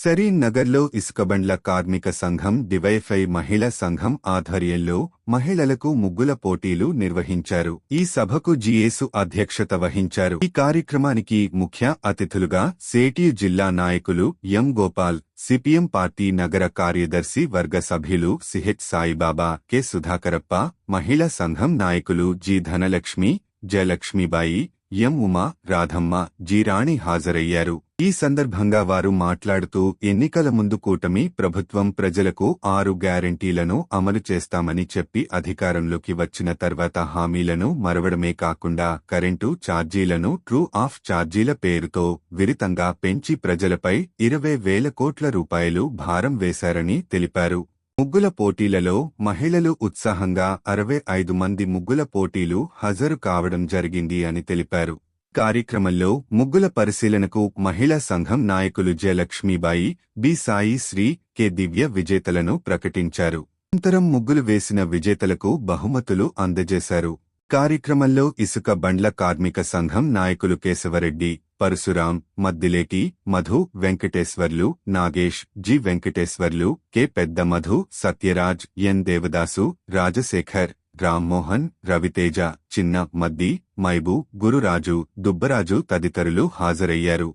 సరీన్ నగర్లో ఇసుకబండ్ల కార్మిక సంఘం డివైఫై మహిళా సంఘం ఆధ్వర్యంలో మహిళలకు ముగ్గుల పోటీలు నిర్వహించారు. ఈ సభకు జియేసు అధ్యక్షత వహించారు. ఈ కార్యక్రమానికి ముఖ్య అతిథులుగా సేటియు జిల్లా నాయకులు ఎం గోపాల్, సిపిఎం పార్టీ నగర కార్యదర్శి వర్గ సభ్యులు సిహెచ్ సాయిబాబా, కె సుధాకరప్ప, మహిళా సంఘం నాయకులు జి ధనలక్ష్మి, జయలక్ష్మీబాయి, ఎం ఉమా, రాధమ్మ, జి రాణి హాజరయ్యారు. ఈ సందర్భంగా వారు మాట్లాడుతూ ఎన్నికల ముందు కూటమి ప్రభుత్వం ప్రజలకు 6 గ్యారంటీలను అమలు చేస్తామని చెప్పి అధికారంలోకి వచ్చిన తర్వాత హామీలను మరవడమే కాకుండా కరెంటు ఛార్జీలను ట్రూ ఆఫ్ ఛార్జీల పేరుతో విరితంగా పెంచి ప్రజలపై 20,000 కోట్ల రూపాయలు భారం వేశారని తెలిపారు. ముగ్గుల పోటీలలో మహిళలు ఉత్సాహంగా 65 మంది ముగ్గుల పోటీలు హాజరు కావడం జరిగింది అని తెలిపారు. కార్యక్రమంలో ముగ్గుల పరిశీలనకు మహిళా సంఘం నాయకులు జయలక్ష్మీబాయి, బి సాయి శ్రీ, కె దివ్య విజేతలను ప్రకటించారు. అనంతరం ముగ్గులు వేసిన విజేతలకు బహుమతులు అందజేశారు. కార్యక్రమంలో ఇసుక బండ్ల కార్మిక సంఘం నాయకులు కేశవరెడ్డి, పరశురాం, మద్దిలేటి, మధు, వెంకటేశ్వర్లు, నాగేష్, జి వెంకటేశ్వర్లు, కె పెద్ద మధు, సత్యరాజ్, ఎన్ దేవదాసు, రాజశేఖర్, రామ్మోహన్, రవితేజ, చిన్న మద్ది, మైబు, గురురాజు, దుబ్బరాజు తదితరులు హాజరయ్యారు.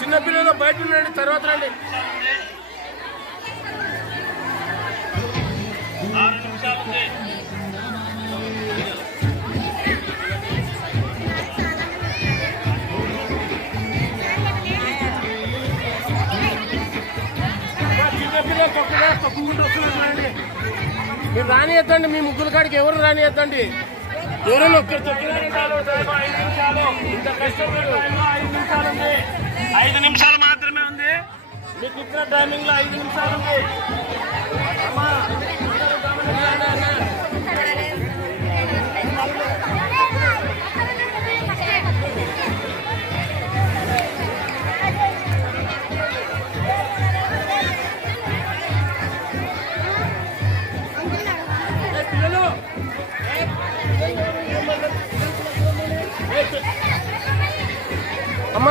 చిన్న పిల్లలు బయట ఉండండి, తర్వాత రండి. చిన్నపిల్లలు తొక్కుకుంటూ వస్తున్నారండి. మీరు రానియద్దండి, మీ ముగ్గుల కాడికి ఎవరు రానియద్దండి. ఎవరైనా ఒక్కరు తొక్కినారంటే 5 నిమిషాలు, ఇంత కష్టపడి 5 నిమిషాలు ఉంది. 5 నిమిషాలు మాత్రమే ఉంది. మీకు ఇచ్చిన టైమింగ్ లో 5 నిమిషాలు ఉంది.